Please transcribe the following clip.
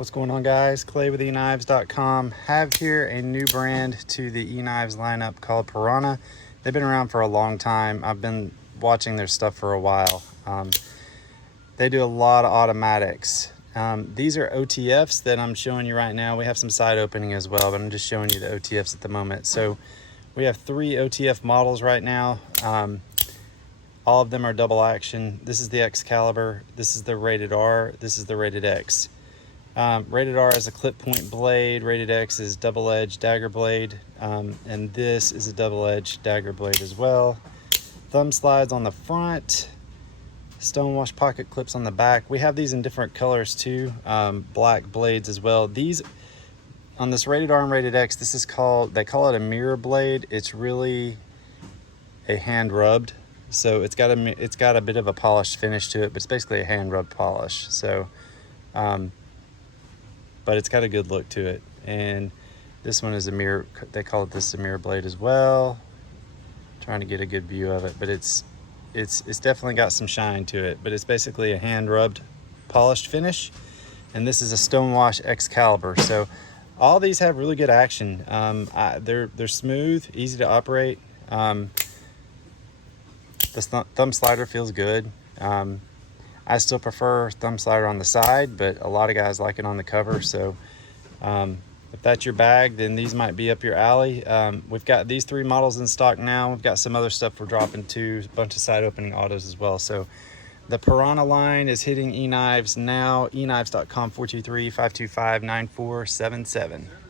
What's going on, guys? Clay with EKNIVES.com. Have here a new brand to the EKNIVES lineup called Piranha. They've been around for a long time. I've been watching their stuff for a while. They do a lot of automatics. These are OTFs that I'm showing you right now. We have some side opening as well, but I'm just showing you the OTFs at the moment. So we have 3 OTF models right now. All of them are double action. This is the Excalibur. This is the Rated R. This is the Rated X. Rated R is a clip point blade. Rated X is double edge dagger blade. And this is a double edge dagger blade as well. Thumb slides on the front. Stonewash pocket clips on the back. We have these in different colors too. Black blades as well. These on this Rated R and Rated X, this is called, they call it a mirror blade. It's really a hand rubbed. So it's got a bit of a polished finish to it, but it's basically a hand rubbed polish. So, but it's got a good look to it. And this one is a mirror, they call it this a mirror blade as well. Trying to get a good view of it, but it's definitely got some shine to it, but it's basically a hand rubbed polished finish. And this is a Stonewash Excalibur. So all these have really good action. They're smooth, easy to operate. The thumb slider feels good. I still prefer thumb slider on the side, but a lot of guys like it on the cover. So if that's your bag, then these might be up your alley. We've got these 3 models in stock now. We've got some other stuff we're dropping too, a bunch of side opening autos as well. So the Piranha line is hitting EKNIVES now. EKNIVES.com 423-525-9477.